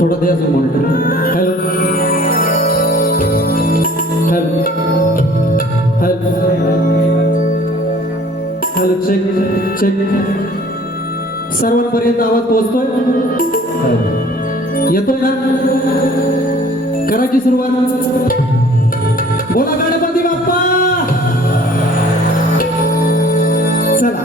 थोड़ा द्या जो monitor. Hello hello hello hello check check. सर्वांपर्यंत आवाज पोहोचतोय? येतोय ना? करायची सुरुवात. बोला गणपती बाप्पा. चला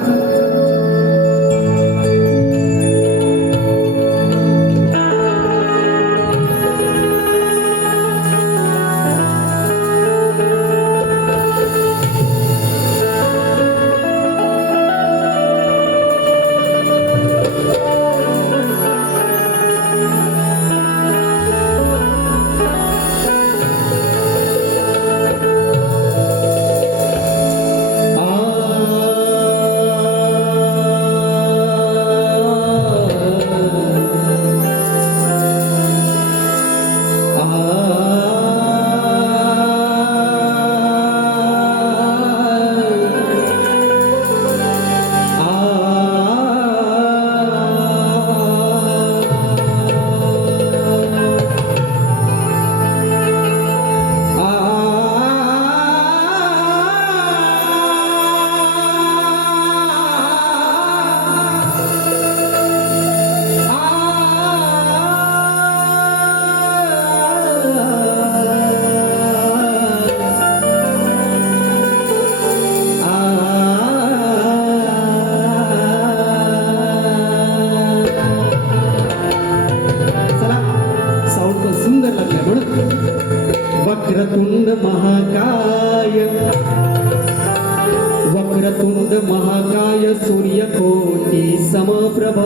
वक्रतुंड महाकाय वक्रतुंड महाकाय सूर्यकोटि समप्रभ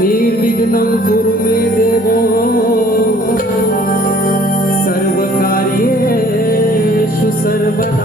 निर्विघ्नं कुरु मे देवो सर्वकार्येषु सर्वदा.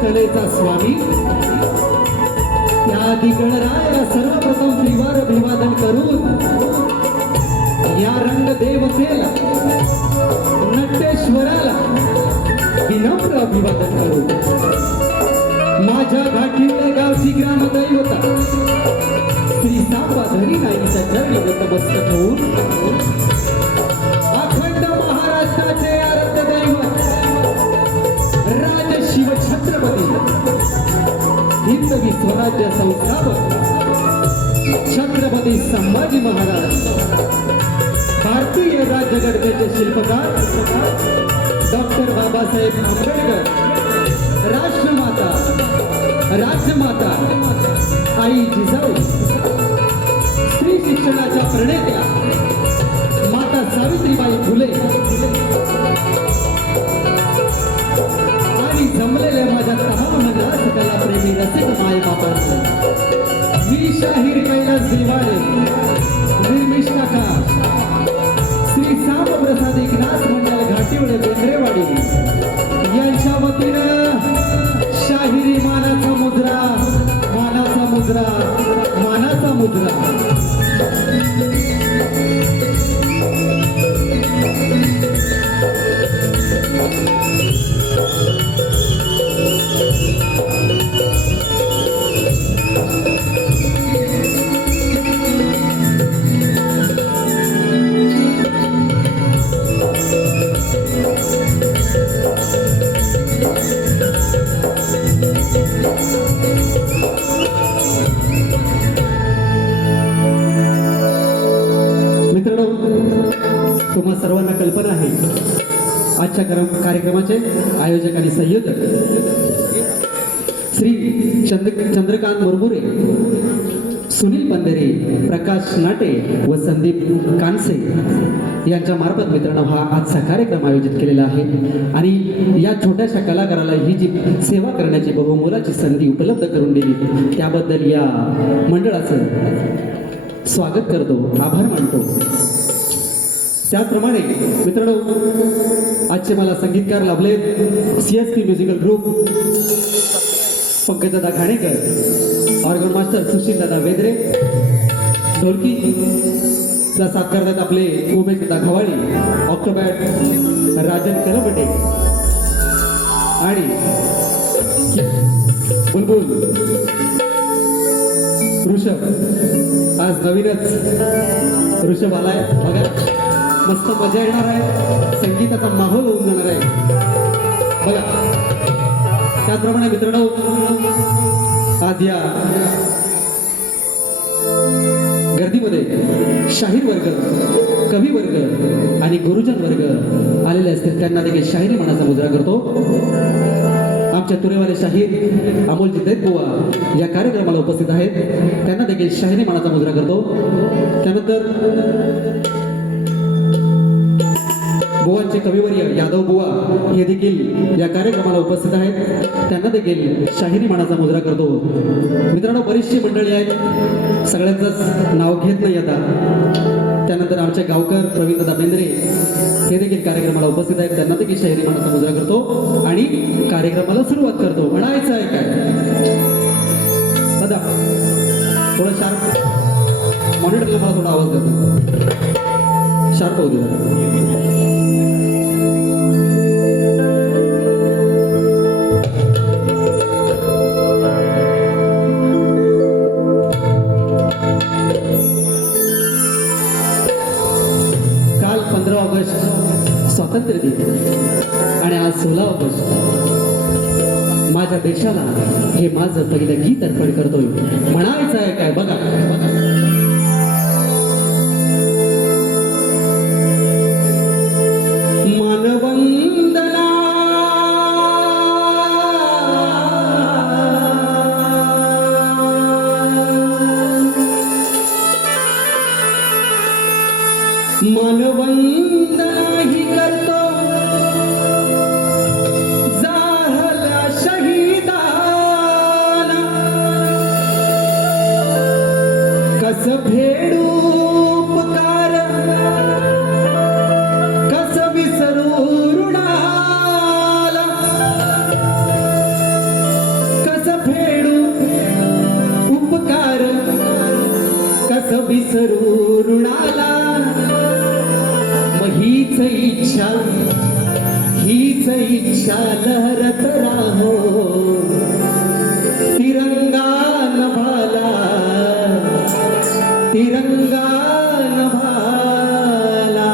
कलेचा स्वामी त्या दिगणरायाला सर्वप्रथम त्रिवार अभिवादन करून या रंगदेवतेला नटेश्वराला विनम्र अभिवादन करून माझ्या घाटीतल्या गावची ग्रामदैवता श्री सापाधरी नाईच्या चरणी नतमस्तक होऊन अखंड महाराष्ट्राचे आराध्य दैवत राज शिव छत्रपती हिंदवी स्वराज्य संस्थापक छत्रपती संभाजी महाराज भारतीय राज्यघटनेचे शिल्पकार डॉक्टर बाबासाहेब आंबेडकर राजमाता आई जिजाऊ स्त्री शिक्षणाच्या प्रणेत्या माता सावित्रीबाई फुले जमलेल्या माझ्या तमाम नगरास कलाप्रेमी रसिक माय बापांचे मी शाहीर कैलास दिवाळे निर्मिष्ठाका श्री साम प्रसाद एकनाथ मंडळ घाटिवडे बेंद्रेवाडी यांच्या वतीनं शाहिरी मानाचा मुद्रा तुम्हा सर्वांना कल्पना आहे आजच्या कार्यक्रमाचे आयोजक आणि संयोजक श्री चंद्रकांत मुरमुरे, सुनील पंधेरे, प्रकाश नाटे व संदीप कानसे यांच्या मार्फत मित्रांनो हा आजचा कार्यक्रम आयोजित केलेला आहे आणि या छोट्याशा कलाकाराला ही जी सेवा करण्याची बहुमोलाची संधी उपलब्ध करून दिली त्याबद्दल या मंडळाचं स्वागत करतो, आभार मानतो। त्याचप्रमाणे मित्रांनो आजचे मला संगीतकार लाभले CSP म्युझिकल ग्रुप, पंकजदादा घाणेकर, ऑर्गन मास्टर सुशीलदादा वेद्रे, ढोलकी चा साथ करतात आपले उमेशदादा घवाळी, ऑक्टोबॅट राजन कलबटे आणि बुलबुल ऋषभ। आज नवीनच ऋषभ आलाय बघा, मस्त मजा येणार आहे, संगीताचा माहोल होऊन जाणार आहे बघा। त्याचप्रमाणे मित्रांनो आज या गर्दीमध्ये शाहीर वर्ग, कवी वर्ग आणि गुरुजन वर्ग आलेले असतील, त्यांना देखील शाहिरी मनाचा मुजरा करतो। आमच्या तुरेवाले शाहीर अमोलजी दैत बुवा या कार्यक्रमाला उपस्थित आहेत, त्यांना देखील शाहिरी मनाचा मुजरा करतो। त्यानंतर बुवांचे कविवर्य यादव बुवा हे देखील या कार्यक्रमाला उपस्थित आहेत, त्यांना देखील शाहिरी मनाचा मुजरा करतो। मित्रांनो बरीचशी मंडळी आहेत, सगळ्यांचंच नाव घेत नाही आता। त्यानंतर आमचे गावकर प्रवीणदादा बेंद्रे हे देखील कार्यक्रमाला उपस्थित आहेत, त्यांना देखील शाहिरी मनाचा मुजरा करतो आणि कार्यक्रमाला सुरुवात करतो। म्हणायचं आहे काय दादा, थोडं शार्प मॉनिटरला मला थोडा आवाज देतो, शार्प होऊ दे। काल 15 ऑगस्ट स्वातंत्र्य दिन आणि आज 16 ऑगस्ट माझ्या देशाला हे माझं पहिलं गीत अर्पण करतोय। म्हणायचं आहे काय बघा, मानवंदना मानवंदना ही करतो झाला शहीदाना, कस फेडू उपकार, कस विसरू ऋणाला, कस फेडू उपकार, कस विसरू ऋणाला। हीच इच्छा लहरत राहो, तिरंगा नभाला, तिरंगा नभाला।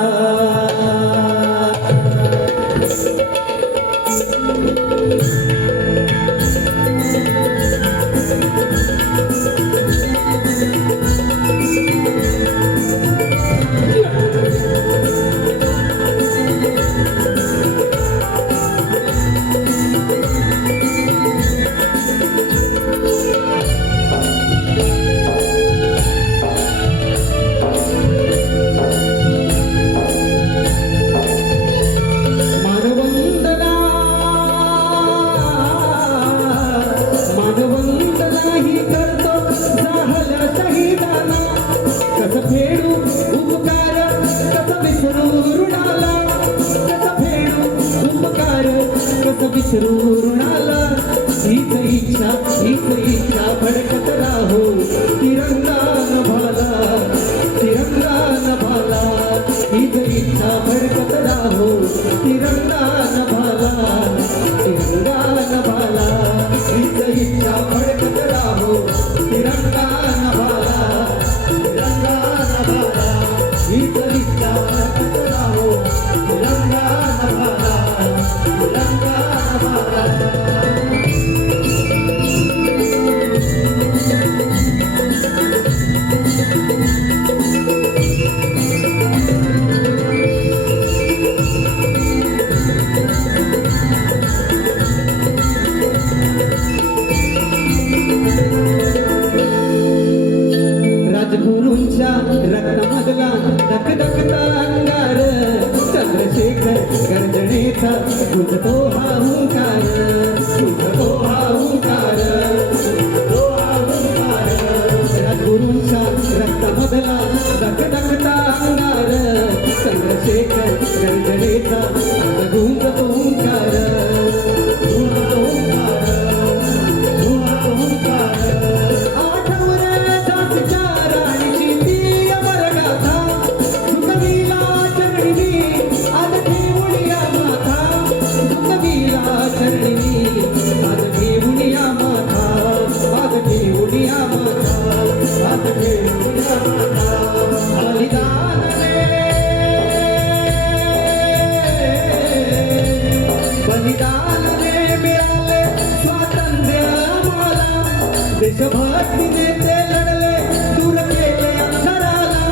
देशभक्तीने ते लढले दूर केले अंधाराला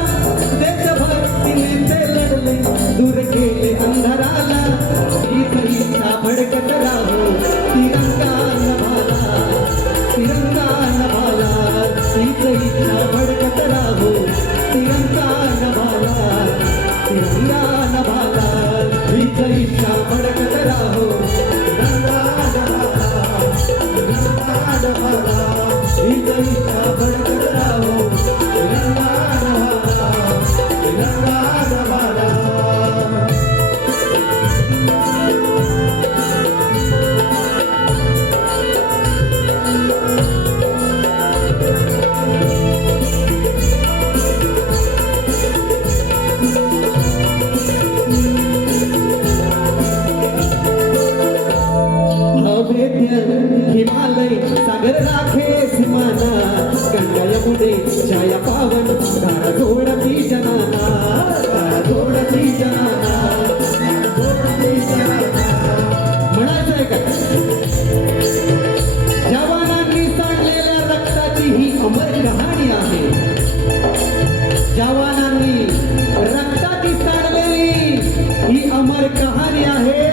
देशभक्तीने ते लढले दूर केले अंधाराला हीच इच्छा भडकत राहो तिरंगा नभाला तिरंगा नभाला हीच इच्छा भडकत राहो तिरंगा नभाला तिरंगा नभाला हीच इच्छा भडकत राहो तिरंगा नभाला तिरंगा नभाला हीच इच्छा भडकत राहो तिरंगा नभाला तिरंगा नभाला हिमालय सागर राखे सीमाना गंगा यमुने छाया पावन धारा जोडती जनाना धारा जोडती जनाना जोडती जनाना म्हणायचंय का जवानांनी सांडलेल्या रक्ताची ही अमर कहाणी आहे जवानांनी रक्ताची सांडलेली ही अमर कहाणी आहे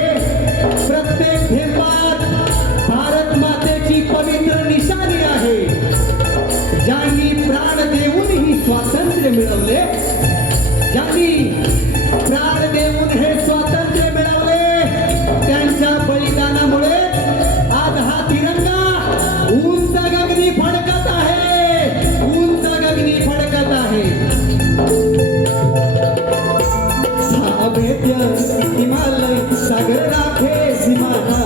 प्रत्येक थेंबात भारत मातेची पवित्र निशाणी आहे ज्यांनी प्राण देऊन ही स्वातंत्र्य मिळवले ज्यांनी प्राण देऊन हे स्वातंत्र्य मिळवले त्यांच्या बलिदानामुळे आज हा तिरंगा उंच गगनी फडकत आहे उंच गगनी फडकत आहे सावेद्य हिमालय सागर राखे सीमाना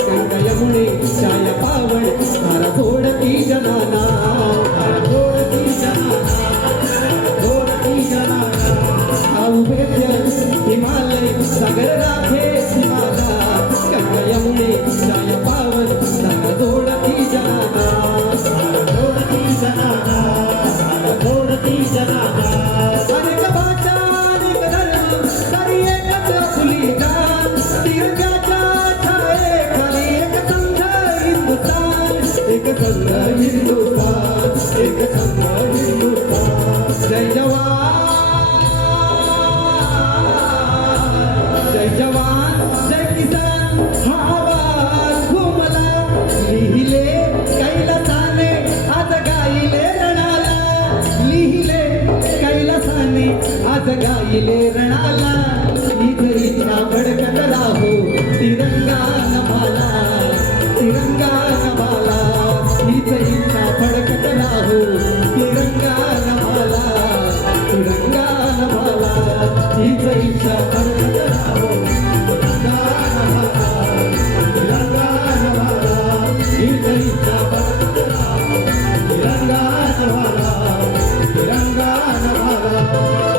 गंगा यमुने छाया पावन धारा जोडती जनाना धारा जोडती जनाना जोडती जनाना सावेद्य हिमालय सागर राखे सीमाना गंगा यमुने छाया पावन धारा जोडती जनाना धारा जोडती जनाना धारा जोडती जनाना अनेक भाषा अनेक धर्म सारी एकत्र फुली जाण तिरंग्याच्या छायेखाली एक संघ हिंदुस्थान एक संघ हिंदुस्थान एक संघ हिंदुस्थान जय जवान जय जवान जय किसान हा आवाज घुमला लिहिले कैलासाने आज गायले रणाला लिहिले कैलासाने आज गायले रणाला हीच इच्छा भडकत राहो तिरंगा नभाला तिरंगा नभाला हीच इच्छा भडकत राहो तिरंगा नभाला तिरंगा नभाला हीच इच्छा भडकत राहो तिरंगा नभाला तिरंगा नभाला हीच इच्छा भडकत राहो तिरंगा नभाला तिरंगा नभाला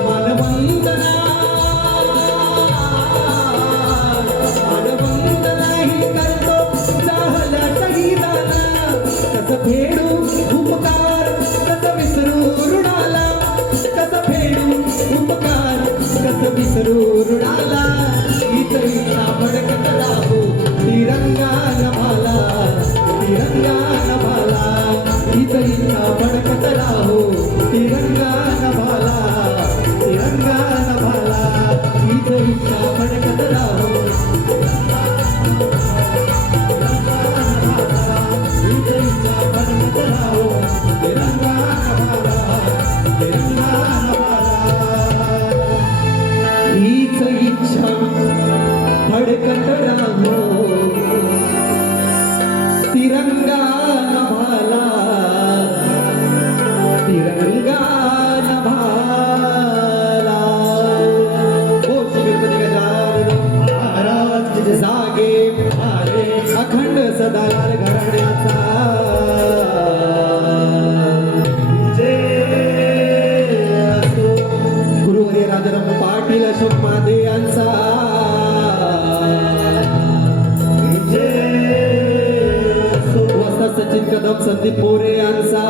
मानवंदना फेडू उपकार कस विसरू ऋणाला कस फेडू उपकार कस विसरू ऋणाला हीच इच्छा भडकत राहो तिरंगा नभाला तिरंगा नभाला हीच इच्छा भडकत राहो तिरंगा नभाला तिरंगा नभाला हीच इच्छा भडकत राहो हीच इच्छा भडकत राहो तिरंगा नभाला तिरंगा नभाला हो गणपती गजानन महाराज जागे अखंड सदालाल घराण्याचा गुरुवर्य राजाराम पाटील अशोक माधे यांचा वस्ता सचिन कदम संदीप मोरे यांचा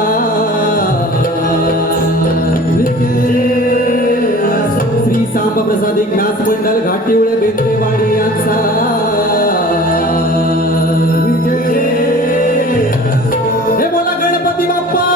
श्री सांबा प्रसाद एकनाथ मंडल घाटिवळे बेंद्रेवाडी यांचा हे बोला गणपती बाप्पा बाप्पा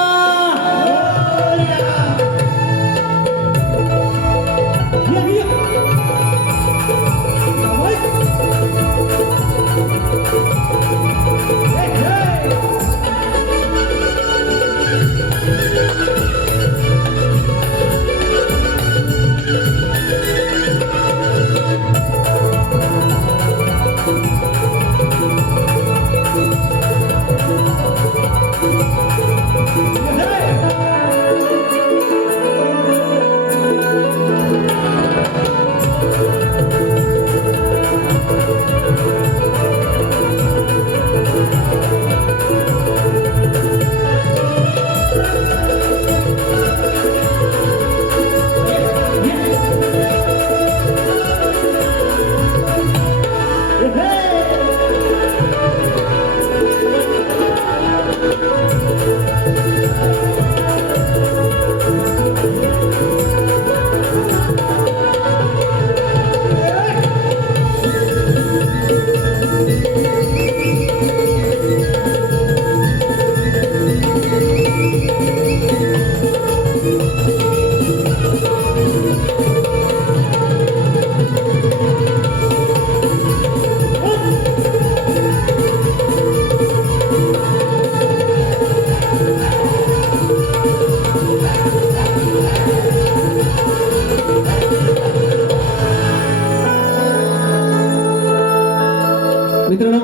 मित्रांनो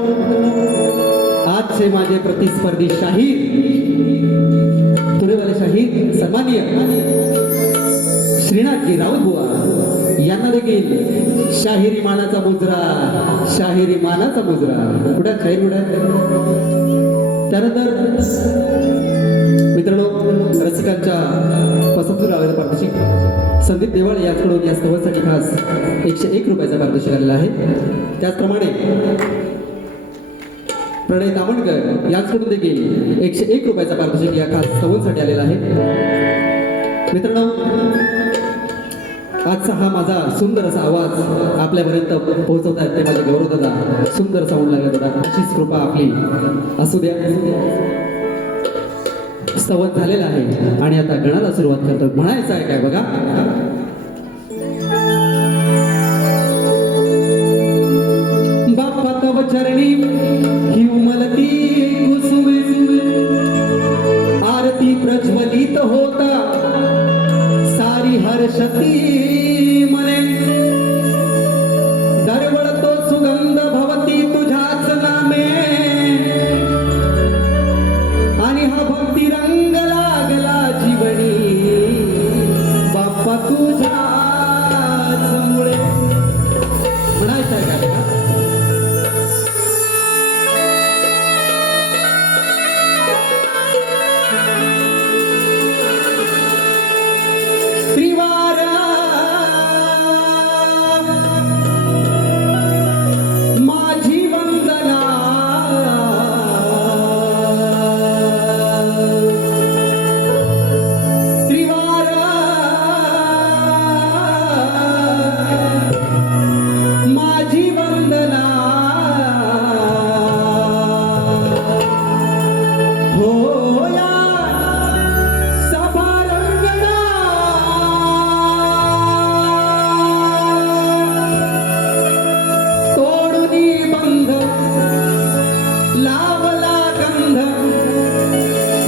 आजचे माझे प्रतिस्पर्धी शाहीर तुरेवाले शाहीर सन्माननीय श्रीनाथजी राऊत बुवा यांना देखील शाहिरी मानाचा मुजरा कुठे शाहीर कुठे त्यानंतर मित्रांनो रसिकांच्या पसंतीला आलेलं पारितोषिक संदीप देवाळ यांच्याकडून या स्तवासाठी खास 101 रुपयाचा पारितोषिक आलेला आहे. त्याचप्रमाणे प्रणय तामणकर यांच्याकडून देखील 101 रुपयाचा पारितोषिक या खास स्तवासाठी आलेला आहे. मित्रांनो आजचा हा माझा सुंदर असा आवाज आपल्यापर्यंत पोहोचवतात ते माझे गौरव दादा सुंदर साऊंड लागला दादा अशीच कृपा आपली असू द्या. स्तवन झालेला आहे आणि आता गणाला सुरुवात करतो. म्हणायचं आहे काय बघा. बाप्पा तव चरणी ही उमलती कुसुमे आरती प्रज्वलित होता सारी हर्षती मने दरवळतो सुगंध भवती तुझ्याच नामे आणि हा भक्ती रंग लागला जीवनी बाप्पा तुझ्याच मुळे. म्हणायचं आहे का त्रिवारा माझी वंदना त्रिवारा माझी वंदना हो या लावला गंध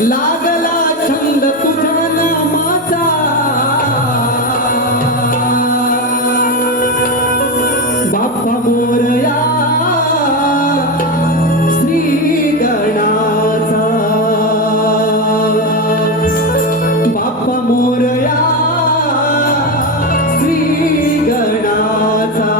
लागला छंद तुझ्या नामाचा बाप्पा मोरया श्री गणाचा बाप्पा मोरया श्री गणाचा.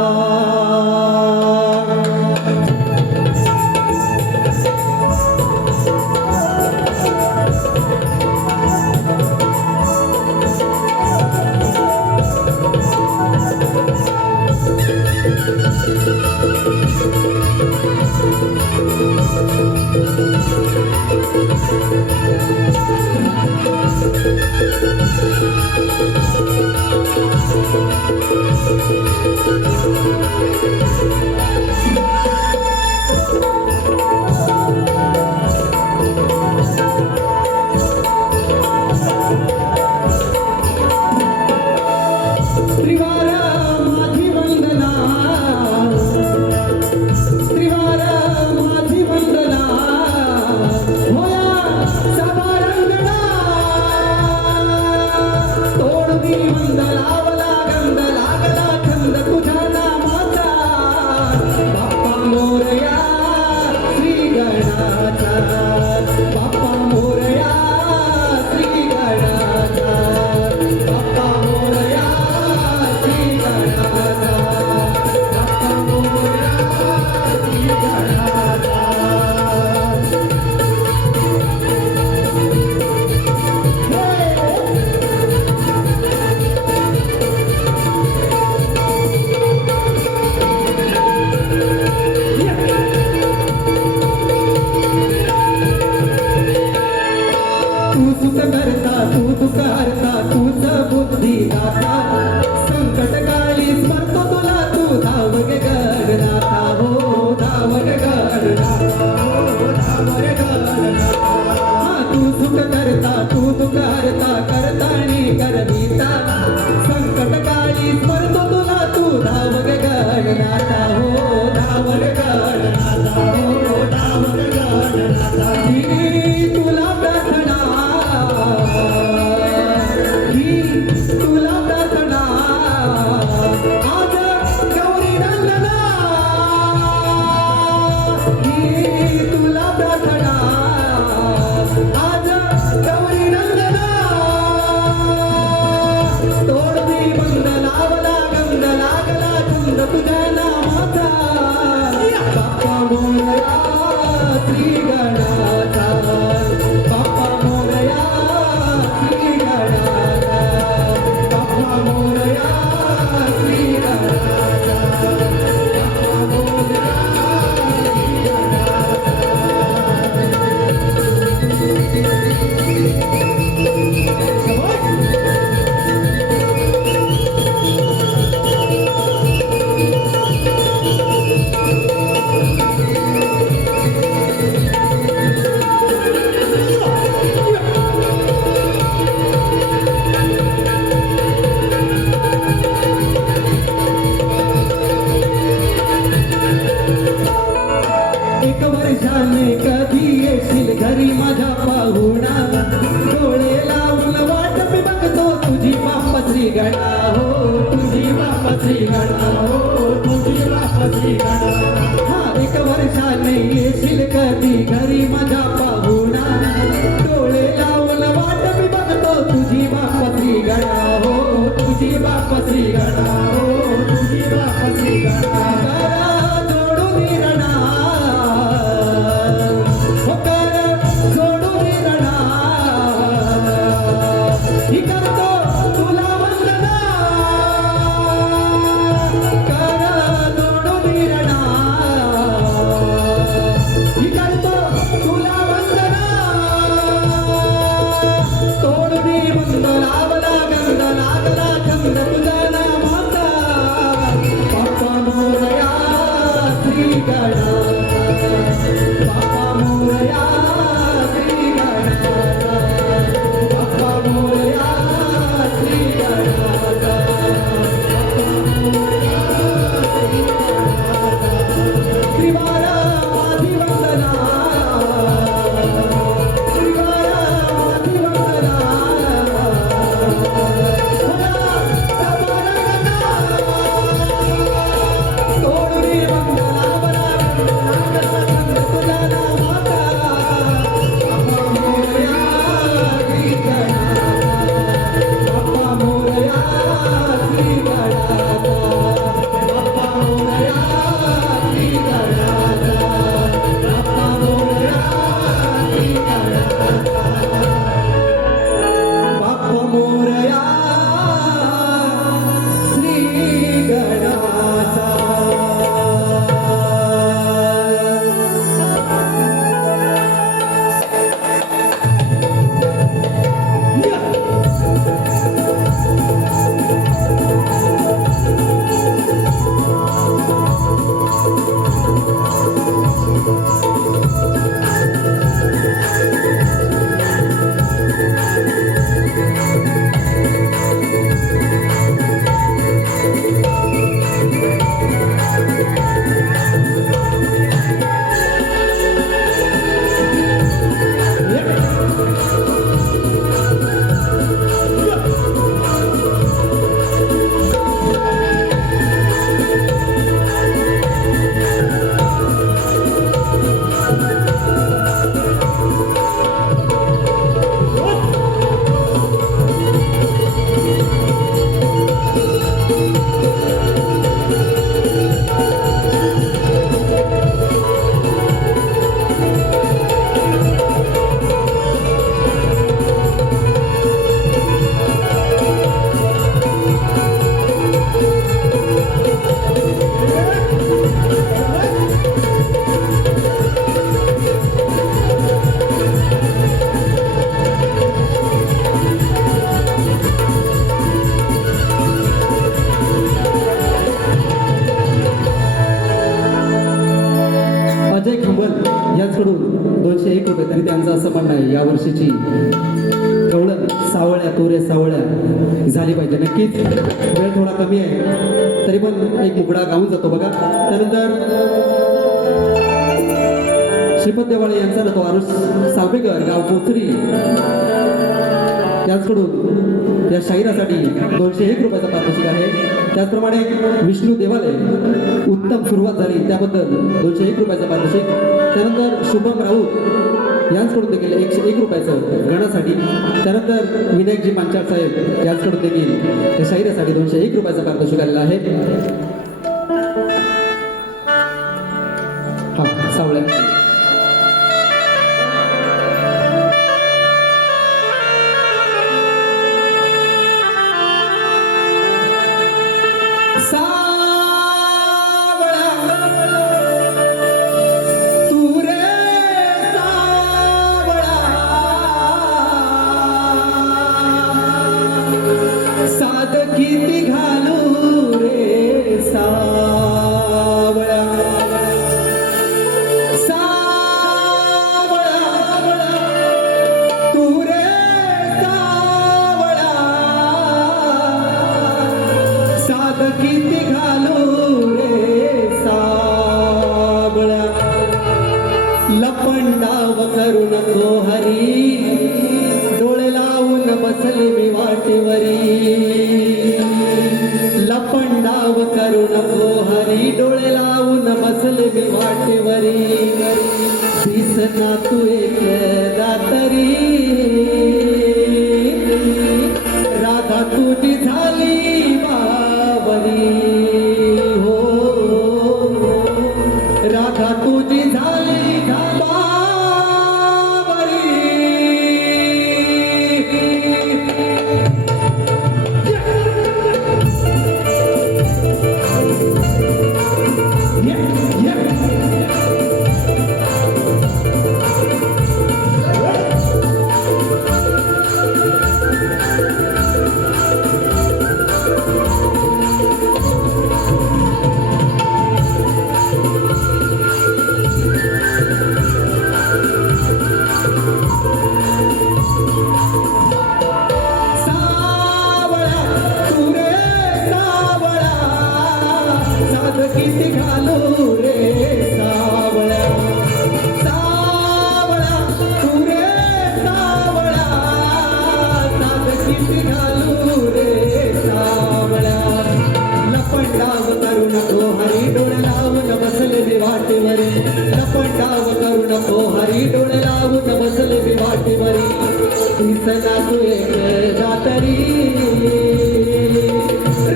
सुख करता तू दुःख हरता तूच बुद्धी दाता संकट काळी स्मरतो तुला तू धाव गे गणनाथा हो धाव गे गणनाथा हो धाव गे गणनाथा हा तू सुख करता तू दुःख हरता करताणी करविता संकट काळी स्मरतो तुला तू धाव गे गणनाथा हो धाव गे गणनाथा हो धाव गे गणनाथा ही तुला प्रार्थना ही तुला प्रार्थना आज गौरी नंदना ही तुला प्रार्थना आज गौरी नंदना म्हणणं आहे या वर्षीची कवळण सावळ्या तोऱ्या सावळ्या झाली पाहिजे. नक्कीच वेळ थोडा कमी आहे तरी पण एक मुगडा गाऊन जातो बघा. त्यानंतर श्रीपत देवाळे यांचा तो आरुष सावेकर गाव कोथरी याचकडून या शाहिरासाठी 201 रुपयाचा पारितोषिक आहे. त्याचप्रमाणे विष्णू देवालय उत्तम सुरुवात झाली त्याबद्दल 201 रुपयाचा पारितोषिक. त्यानंतर शुभम राऊत यांचकडून देखील 101 रुपयाचं गणासाठी. त्यानंतर विनायकजी पांचाळ साहेब यांचकडून देखील या शाहिरासाठी 201 रुपयाचा पारितोषिक आलेला आहे. हा सावळ्या किती घालू रे सावळा सावळा तू रे सावळा साध किती घालू रे सावळा लपंडाव करू नको हरी डोळे लावून बसले मी वाटेवरी लपंडाव करू नको हरी डोळे लावून बसले मी वाटेवरी दिसना तू एकदा तरी राधा तुझी झाली बावरी हो राधा तुझी झाली किती घालू रे सावळा सावळा तू रे सावळा साध किती घालू रे सावळा लपंडाव करू नको हरी डोळे लावून बसले मी वाटेवरी लपंडाव करू नको हरी डोळे लावून बसले मी वाटेवरी दिसना तू एकदा तरी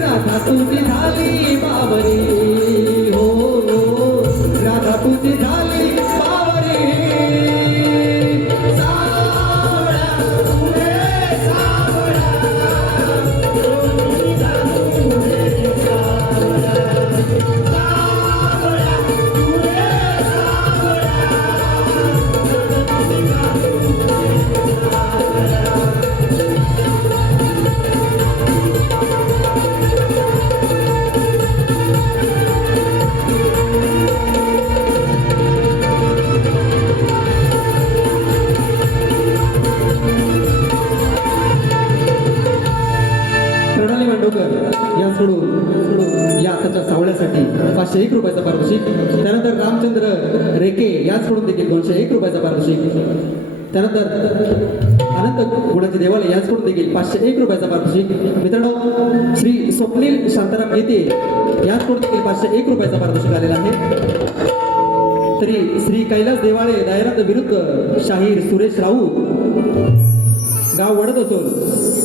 राधा तुझी झाली बावरी राधा तुझी झाली बावरी सावळा तू रे सावळा तुझी झाली रे सावळा सावळा तू रे प्रणाली मांडवकर याचकडून या आताच्या सावळ्यासाठी 501 रुपयाचा पारितोषिक. त्यानंतर रामचंद्र रेके याचकडून देखील 201 रुपयाचा पारितोषिक. त्यानंतर आनंद गुणाचे देवालय याचकडून देखील 501 रुपयाचा पारितोषिक. मित्रांनो श्री स्वप्नील शांताराम येते याचकडून देखील 501 रुपयाचा पारितोषिक आलेला आहे. तरी श्री कैलास देवाळे दयानंद विरुद्ध शाहीर सुरेश राऊत गाव वडद असोल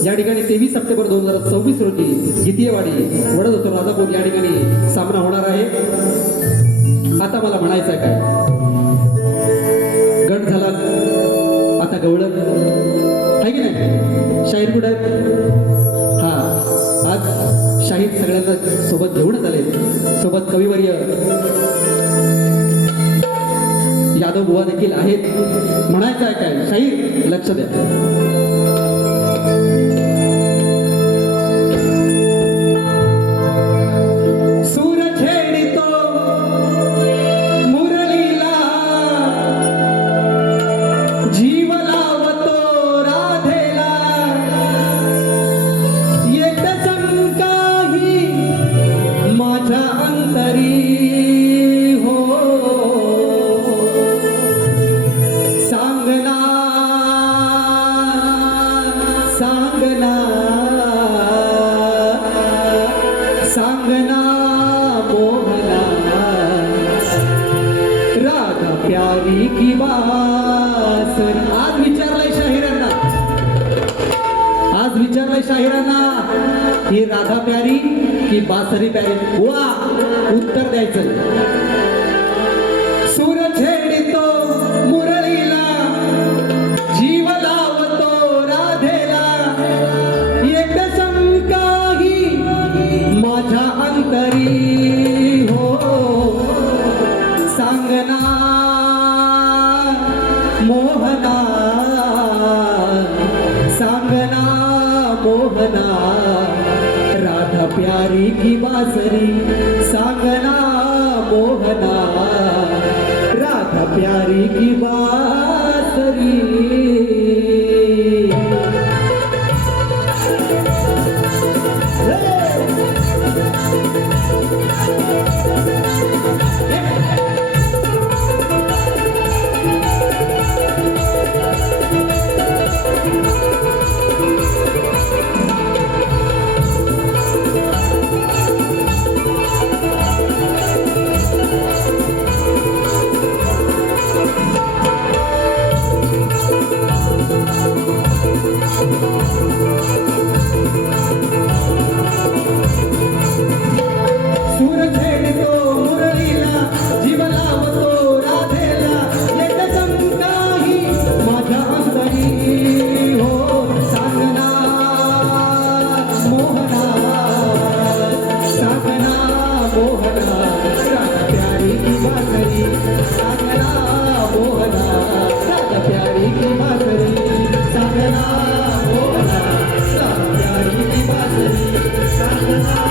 या ठिकाणी 23 सप्टेंबर 2024 रोजी गीतीयवाडी वडद असोल राजापूर या ठिकाणी सामना होणार आहे. आता मला म्हणायचं आहे काय गट झाला आता गवळण आहे की नाही. शाहीर कुठे आहेत. हा आज शाहीर सगळ्यांना सोबत घेऊनच आले. सोबत कविवर्य यादव बुवा देखील आहेत. म्हणायचं आहे काय शाहीर लक्ष द्या. जीवला मोहना सांगना मोहना राधा प्यारी की बासर. आज विचारलंय शाहिरांना ही राधा प्यारी की बासरी प्यारी. वा उत्तर द्यायचं. सूर छेडितो मुरळीला जीव लावतो राधेला एक शंकाही माझ्या अंतरी हो सांगना मोहना सांगना मोहना राधा प्यारी की बासरी सांगना मोहना राधा प्यारी की बासरी. सूर छेडितो मुरळीला जीव लावतो राधेला एक शंकाही माझ्या अंतरी हो सांगना मोहना सांगना मोहना राधा प्यारी की बासरी सांगना मोहना राधा प्यारी की बासरी सांगना मोहना राधा प्यारी की बासरी सांगना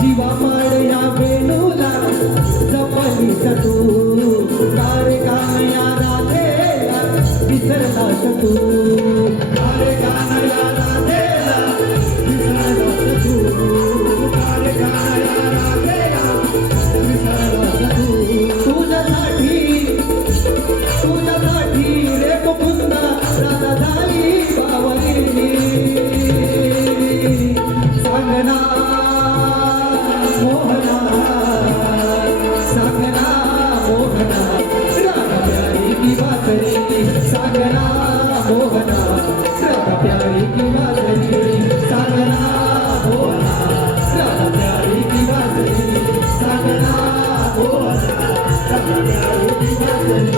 जीवा माडया वेणूला जपलीस तू कारे कानया राधेला विसरलास तू कारे कानया राधेला विसरलास तू कारे कानया राधेला विसरलास तू तुझ्यासाठी रे मुकुंदा राधा झाली बावली सांगना मोहना सांगना मोहना राधा प्यारी की बासरी सांगना मोहना राधा प्यारी की बासरी सांगना मोहना राधा प्यारी की बासरी सांगना मोहना राधा प्यारी की बासरी.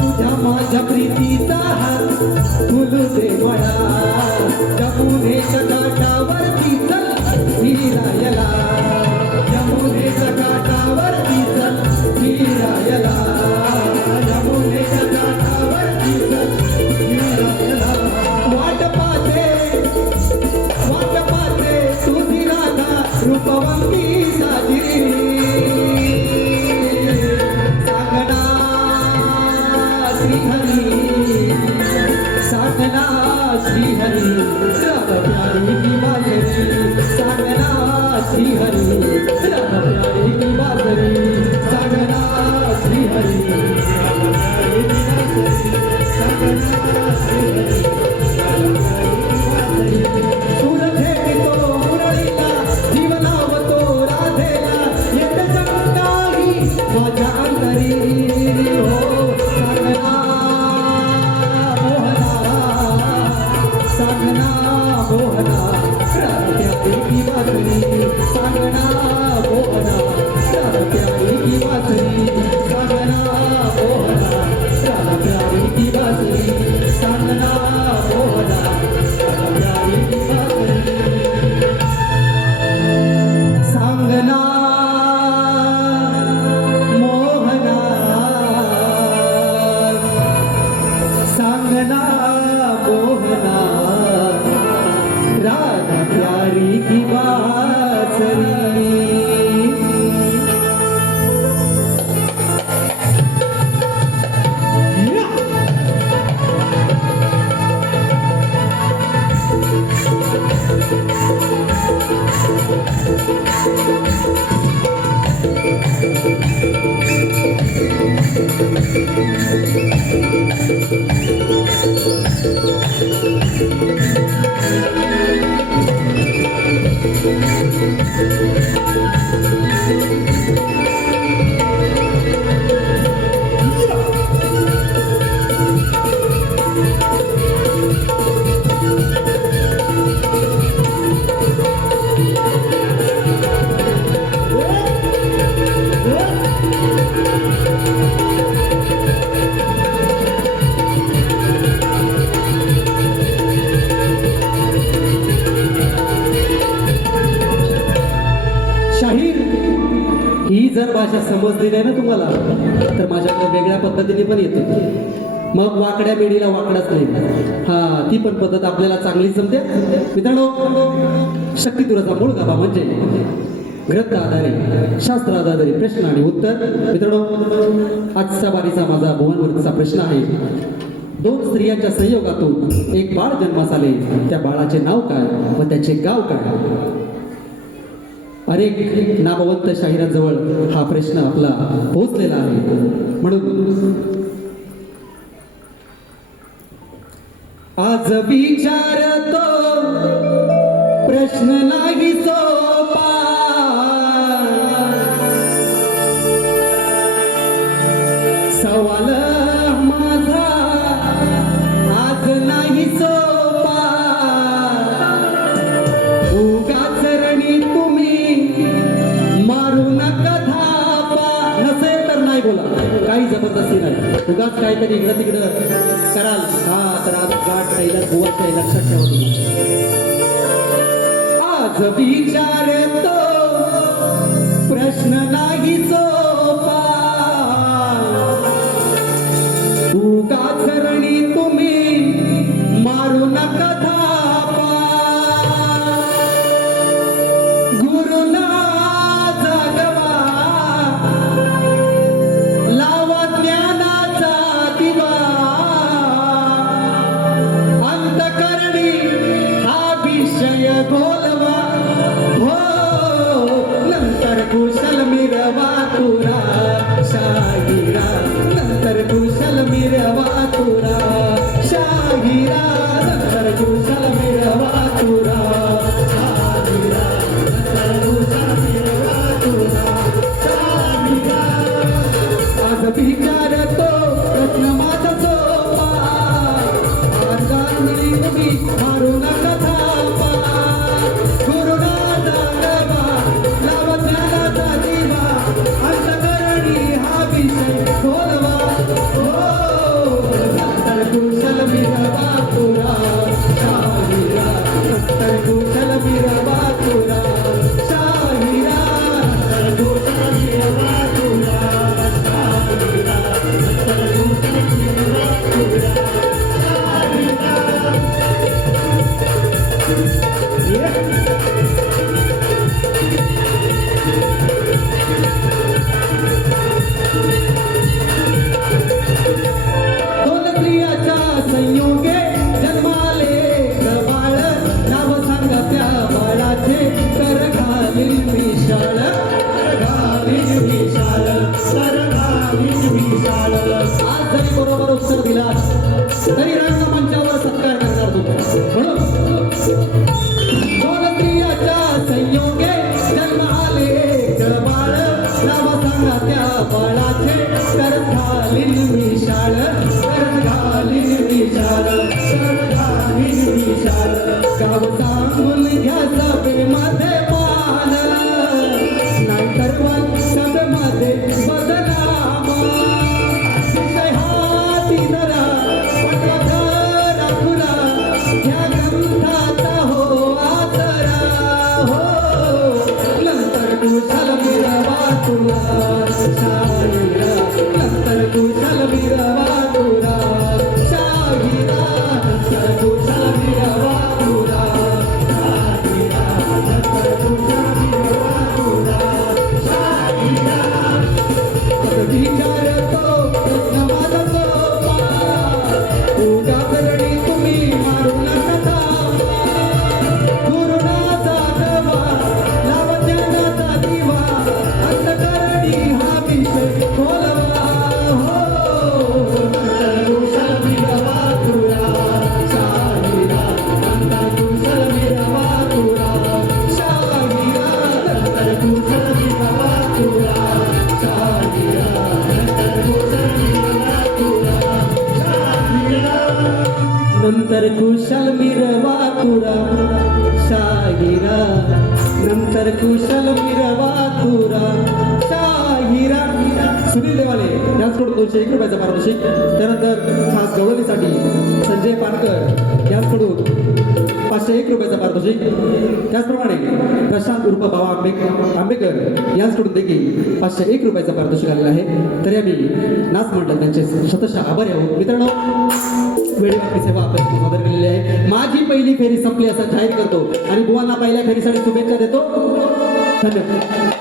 तुझ्या माझ्या प्रीतीचा हात फुलू दे मला जमुनेच्या काठावरती चल फिरायला जमुनेच्या काठावरती चल फिरायला जमुनेच्या काठावरती चल फिरायला. वाट पाहते तुझी राधा रूपवंती साजरी सांगना श्रीहरी सांगना श्रीहरी राधा प्यारी की बासरी सांगना श्रीहरी राधा प्यारी की बासरी सांगना श्रीहरी राधा प्यारी की बासरी सांगना श्रीहरी राधा प्यारी की बासरी. सूर छेडितो मुरळीला जीव लावतो राधेला एक शंकाही माझ्या अंतरी हो सांगना मोहना सांगना मोहना राधा प्यारी की बासरी सांगना मोहना शाहीर ही जर भाषा समजली नाही ना तुम्हाला तर माझ्याकडे वेगळ्या पद्धतीने पण येते. मग वाकड्या बेडीला वाकडाच नाही, हा ती पण पद्धत आपल्याला चांगली जमते. मित्रांनो, शक्तितुराचा मूळ गाभा म्हणजे ग्रंथ आधारित शास्त्र आधारित प्रश्न आणि उत्तर. मित्रांनो, आजचा बारीचा माझा भुवनवरचा प्रश्न आहे. दोन स्त्रियांच्या संयोगातून एक बाळ जन्मास आले, त्या बाळाचे नाव काय व त्याचे गाव काय? अनेक नामवंत शाहिरांजवळ हा प्रश्न आपला पोहोचलेला आहे. म्हणून आज विचारतो प्रश्न नाही सोपा, सवाल माझा आज नाही सोपा. उगाच रणी तुम्ही मारू नका धापा. नसेल तर नाही बोला, काही जबरदस्ती नाही. उगाच काहीतरी इकडं तिकडं कराल हा तर आज गाठ राहिला गोवाच आहे, लक्षात ठेवा तुम्ही. आज विचारतो प्रश्न नाही सोपा, उगाच रणी तुम्ही मारू नका धापा. गुरुना जागवा लावा ज्ञानाचा दिवा, अंतकरणी हा विषय बोलवा. हो नंतर कुशल मिरवा तुरा शाहिरा, नंतर कुशल मिरवा तुरा शाहिरा, नंतर कुशल मिरवा तुरा शाहिरा, नंतर कुशल मिरवा तुरा शाहिरा. आज विचारतो प्रश्न माझा सोपा, अर्धांगणी तुम्ही मारू नका थापा. गुरुना जागवा लावा ज्ञानाचा दिवा, अंतकरणी हा विषय बोलवा. हो नंतर कुशल मिरवा तुरा शाहिरा, नंतर कुशल मिरवा तुरा शाहिरा, नंतर कुशल मिरवा तुरा शाहिरा, नंतर कुशल मिरवा तुरा शाहिरा. दोन स्त्रियाच्या संयोगे जन्माले बाळ, नाव सांगा त्या बाळाचे, कर घालील विशाळ, कर घालील विशाळ, कर घालील विशाळ. आज जरी बरोबर उत्तर दिला तरी रंगमंचावर सत्कार करणार तुम्ही. म्हणून दोन स्त्रियाच्या संयोगे जन्म आले एक बाळ, नाव सांगा त्या बाळाचे, कर घालील विशाळ, कर घालील विशाळ, कर घालील विशाळ. गाव सांगून घ्या सभेमध्ये मान, नाहीतर पण सभेमध्ये बदनाम. विषय हाती धरा, पटकन नंतर कुशल मिरवा तुरा शाहिरा नंतर कुशल मिरवा तुरा शाहिरा सुनील देवाले यांच्याकडून 201 रुपयाचा पारितोषिक. त्यानंतर खास गवळणीसाठी संजय पानकर यांच्याकडून 501 रुपयाचा पारितोषिक. त्याचप्रमाणे प्रशांत उर्फ बाबा आंबेकर यांच्याकडून देखील 501 रुपयाचा पारितोषिक आलेला आहे. तरी आम्ही नाच मंडळ त्यांचे शतशः आभारी आहोत. मित्रांनो, वेळेवरती सेवा आपण सादर केलेली आहे. माझी पहिली फेरी संपली असं जाहीर करतो आणि बुवांना पहिल्या फेरीसाठी शुभेच्छा देतो. धन्यवाद.